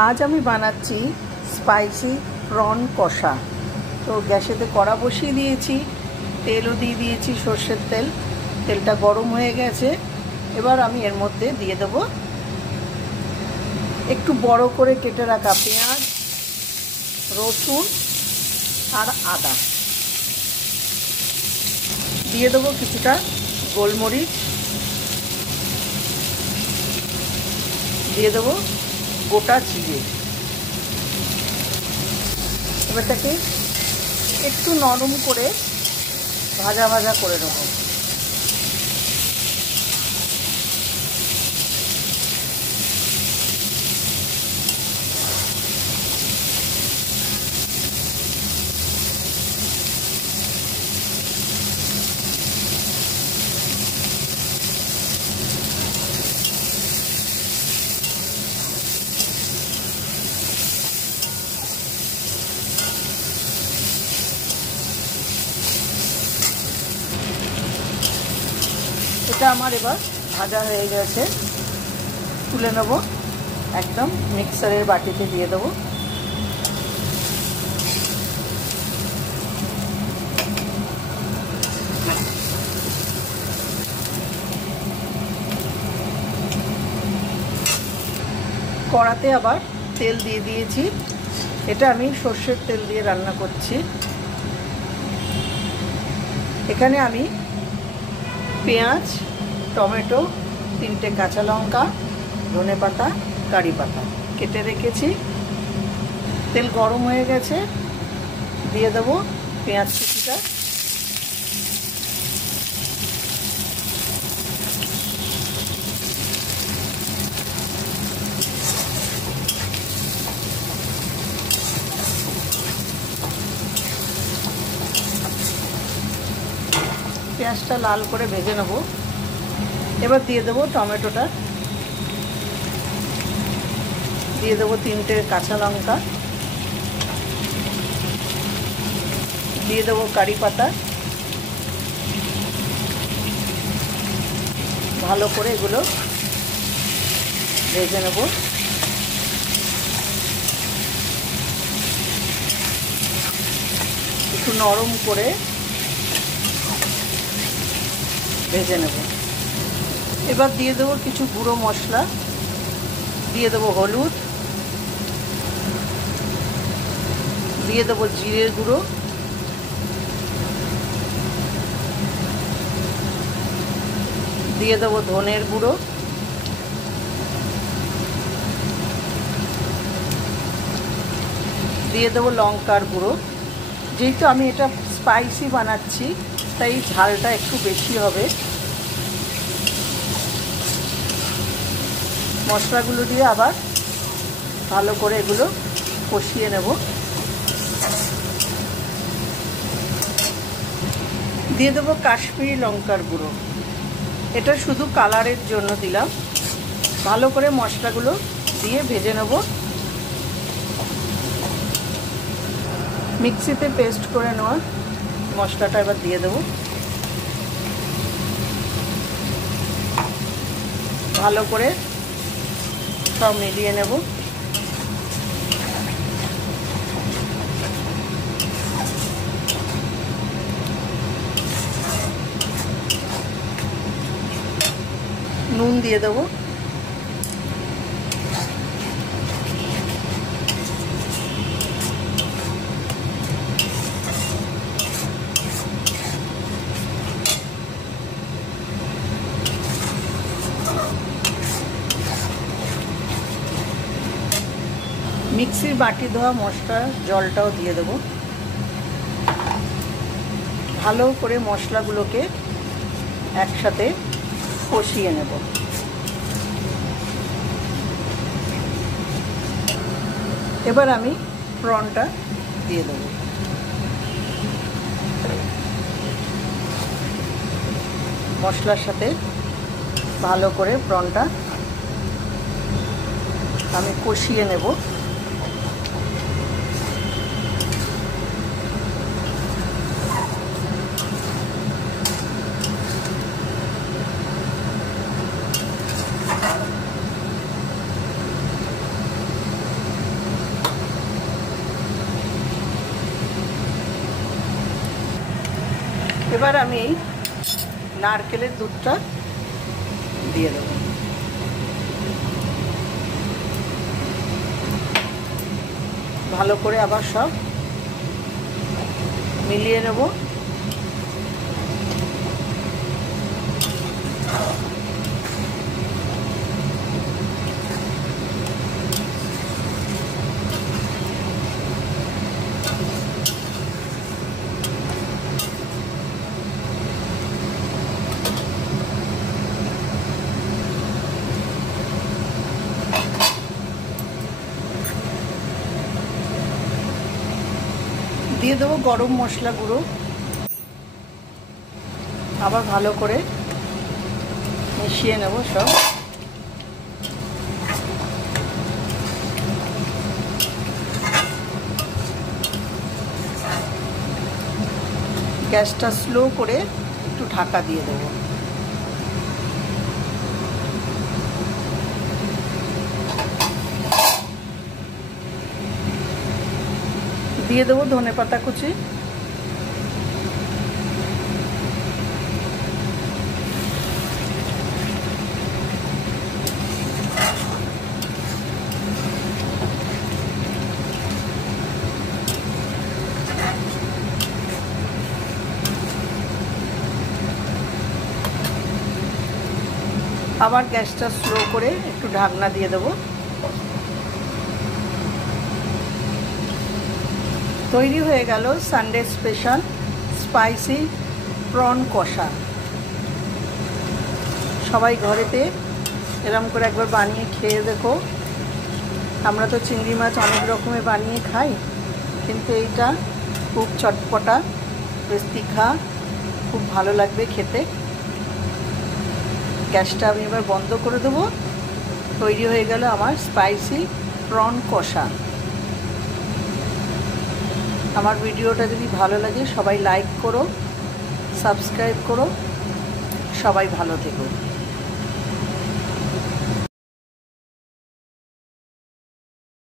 आज আমি বানাচ্ছি স্পাইসি প্রন কষা। তো গ্যাসেতে কড়া বসিয়ে দিয়েছি, তেলও দিয়ে দিয়েছি, সরষের তেল। তেলটা গরম হয়ে গেছে। এবার আমি এর মধ্যে দিয়ে দেব একটু বড় করে কেটে রাখা পেঁয়াজ, রসুন আর আদা। দিয়ে দেবো কিছুটা গোলমরিচ, দিয়ে দেবো গোটা জিরে। এবারটাকে একটু নরম করে ভাজা ভাজা করে নেব। এটা আমার এবার ভাজা হয়ে গেছে, তুলে নেব। একদম মিক্সারের বাটিতে দিয়ে দেবো। কড়াতে আবার তেল দিয়ে দিয়েছি। এটা আমি সর্ষের তেল দিয়ে রান্না করছি। এখানে আমি পেঁয়াজ, টমেটো, 3টে কাঁচা লঙ্কা, ধনেপাতা, কারি পাতা কেটে রেখেছি। তেল গরম হয়ে গেছে, দিয়ে দেবো পেঁয়াজ কুচিটা। পেঁয়াজটা লাল করে ভেজে নেব। এবার দিয়ে দেবো টমেটোটা, দিয়ে দেবো 3টে কাঁচা লঙ্কা, দিয়ে দেবো কারি পাতা। ভালো করে এগুলো ভেজে নেব। একটু নরম করে ভেজে নেব। এবার দিয়ে দেবো কিছু গুঁড়ো মশলা, দিয়ে দেবো হলুদ, দিয়ে দেবো জিরের গুঁড়ো, দিয়ে দেবো ধনের গুঁড়ো, দিয়ে দেবো লঙ্কার গুঁড়ো। যেহেতু আমি এটা স্পাইসি বানাচ্ছি তাই ঝালটা একটু বেশি হবে। মশলাগুলো দিয়ে আবার ভালো করে এগুলো কষিয়ে নেব। দিয়ে দেবো কাশ্মীরি লঙ্কার গুঁড়ো। এটা শুধু কালারের জন্য দিলাম। ভালো করে মশলাগুলো দিয়ে ভেজে নেব। মিক্সিতে পেস্ট করে নেওয়া মশলাটা এবার দিয়ে দেবো। ভালো করে সব মিলিয়ে নেব। নুন দিয়ে দেবো। মিক্সির বাটি ধোয়া মশলা জলটাও দিয়ে দেবো। ভালো করে মশলাগুলোকে একসাথে কষিয়ে নেব। এবার আমি প্রনটা দিয়ে দেবো। মশলার সাথে ভালো করে প্রনটা আমি কষিয়ে নেব। এবার আমি এই নারকেলের দুধটা দিয়ে দেব। ভালো করে আবার সব মিলিয়ে নেব। দিয়ে দেবো গরম মশলা গুঁড়ো। আবার ভালো করে মিশিয়ে নেব সব। গ্যাসটা স্লো করে একটু ঢাকা দিয়ে দেবো। দিয়ে দেবো ধনেপাতা কুচি। আবার গ্যাসটা স্লো করে একটু ঢাকনা দিয়ে দেবো। তৈরি হয়ে গেল সানডে স্পেশাল স্পাইসি প্রন কষা। সবাই ঘরেতে এরকম করে একবার বানিয়ে খেয়ে দেখো। আমরা তো চিংড়ি মাছ অনেক রকমের বানিয়ে খাই, কিন্তু এইটা খুব চটপটা, বেশ তীখা, খুব ভালো লাগবে খেতে। গ্যাসটা আমি এবার বন্ধ করে দেবো। তৈরি হয়ে গেল আমার স্পাইসি প্রন কষা। আমার ভিডিওটা যদি ভালো লাগে সবাই লাইক করো, সাবস্ক্রাইব করো। সবাই ভালো থেকো।